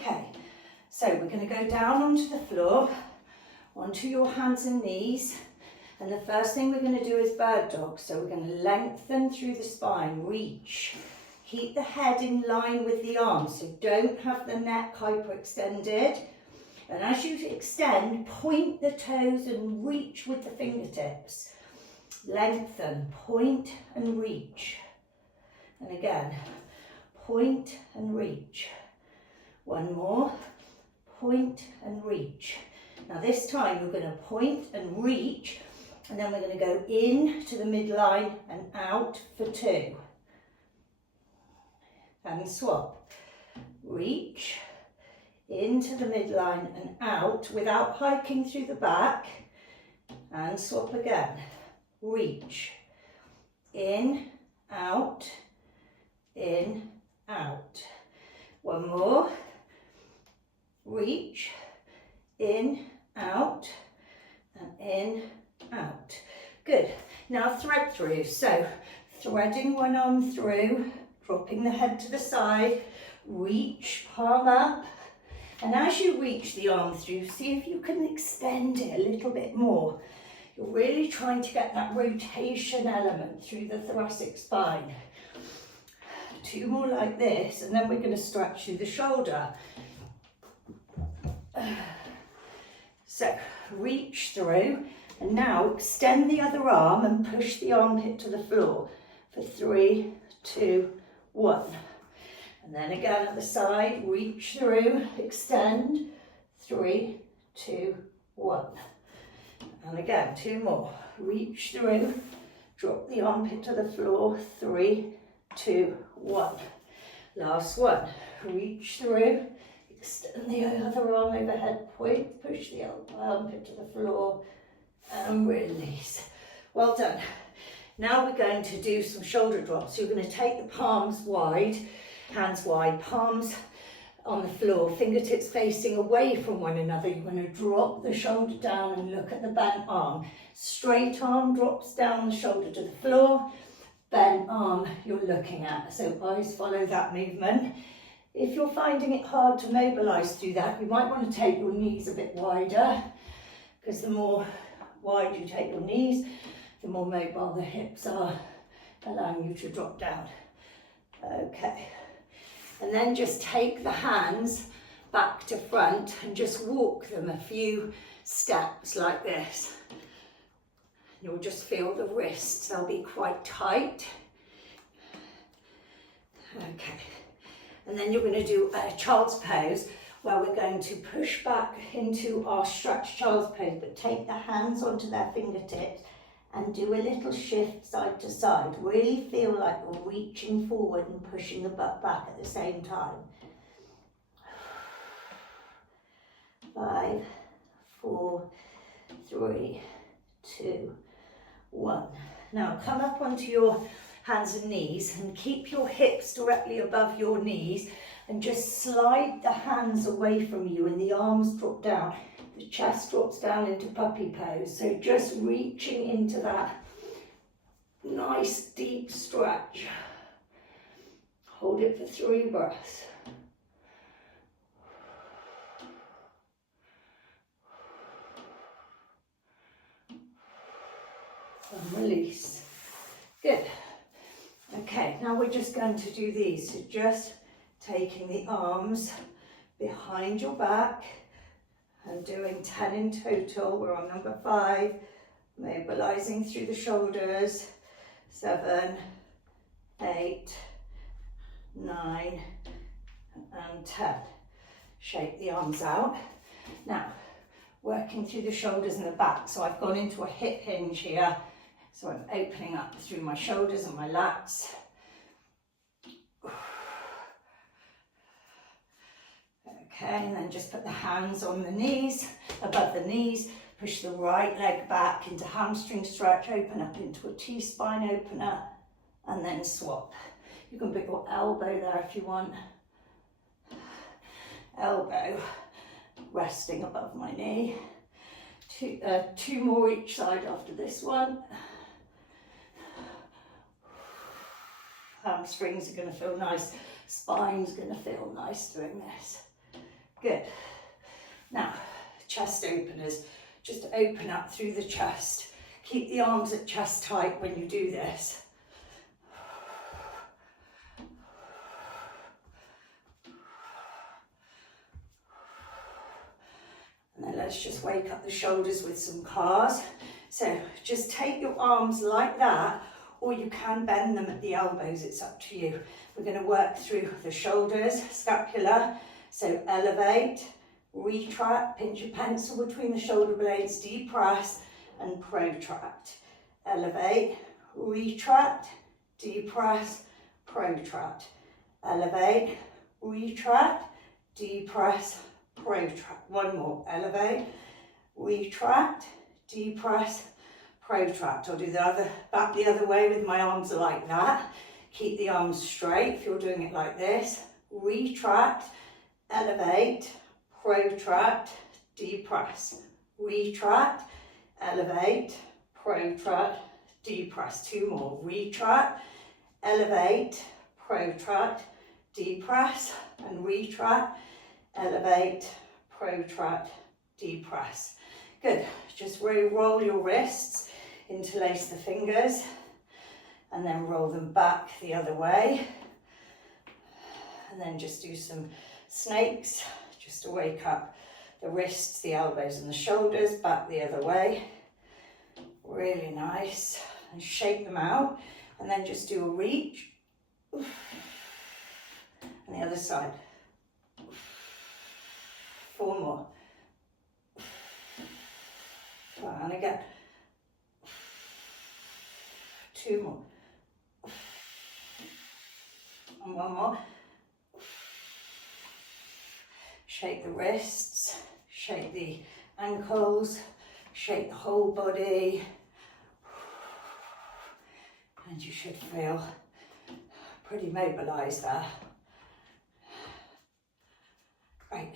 Okay, so we're going to go down onto the floor, onto your hands and knees. And the first thing we're going to do is bird dog. So we're going to lengthen through the spine, reach. Keep the head in line with the arms, so don't have the neck hyperextended. And as you extend, point the toes and reach with the fingertips. Lengthen, point and reach. And again, point and reach. One more, point and reach. Now this time we're going to point and reach, and then we're going to go in to the midline and out for 2. And swap. Reach, into the midline and out without hiking through the back. And swap again. Reach, in, out, one more, reach, in, out, and in, out. Good. Now thread through. So threading one arm through, dropping the head to the side, reach, palm up, and as you reach the arm through, see if you can extend it a little bit more. You're really trying to get that rotation element through the thoracic spine. 2 more like this, and then we're going to stretch through the shoulder. So reach through, and now extend the other arm and push the armpit to the floor for 3, 2, 1. And then again at the side, reach through, extend, 3, 2, 1. And again, 2 more. Reach through, drop the armpit to the floor, 3, 2, 1. Last one. Reach through, extend the other arm overhead, point, push the armpit to the floor, and release. Well done. Now we're going to do some shoulder drops. So you're going to take the palms wide, hands wide, palms on the floor, fingertips facing away from one another. You're going to drop the shoulder down and look at the bent arm. Straight arm drops down the shoulder to the floor, bent arm you're looking at. So eyes follow that movement. If you're finding it hard to mobilise through that, you might want to take your knees a bit wider, because the more wide you take your knees, the more mobile the hips are, allowing you to drop down. Okay. And then just take the hands back to front and just walk them a few steps like this. You'll just feel the wrists, they'll be quite tight. Okay. And then you're going to do a child's pose, where we're going to push back into our stretch child's pose, but take the hands onto their fingertips and do a little shift side to side. Really feel like you're reaching forward and pushing the butt back at the same time. 5, 4, 3, 2, 1. Now come up onto your hands and knees and keep your hips directly above your knees, and just slide the hands away from you and the arms drop down. The chest drops down into puppy pose. So just reaching into that nice deep stretch. Hold it for 3 breaths. And release. Good. Okay, now we're just going to do these. So just taking the arms behind your back and doing 10 in total. We're on number 5. Mobilising through the shoulders. 7, 8, 9, and 10. Shake the arms out. Now, working through the shoulders and the back. So I've gone into a hip hinge here. So I'm opening up through my shoulders and my lats. Okay, and then just put the hands on the knees, above the knees. Push the right leg back into hamstring stretch, open up into a T-spine opener, and then swap. You can put your elbow there if you want. Elbow resting above my knee. 2 more each side after this one. Hamstrings are going to feel nice. Spine's going to feel nice doing this. Good. Now, chest openers. Just open up through the chest. Keep the arms at chest height when you do this. And then let's just wake up the shoulders with some cars. So just take your arms like that, or you can bend them at the elbows, it's up to you. We're going to work through the shoulders, scapula, so elevate, retract, pinch your pencil between the shoulder blades, depress and protract. Elevate, retract, depress, protract. Elevate, retract, depress, protract. One more, elevate, retract, depress, protract. I'll do the other, back the other way with my arms like that. Keep the arms straight if you're doing it like this. Retract, elevate, protract, depress. Retract, elevate, protract, depress. Two more. Retract, elevate, protract, depress, and retract, elevate, protract, depress. Good. Just really roll your wrists, interlace the fingers, and then roll them back the other way. And then just do some snakes, just to wake up the wrists, the elbows and the shoulders, back the other way. Really nice. And shake them out. And then just do a reach. And the other side. 4 more. And again. 2 more. And 1 more. Shake the wrists, shake the ankles, shake the whole body. And you should feel pretty mobilised there. Right.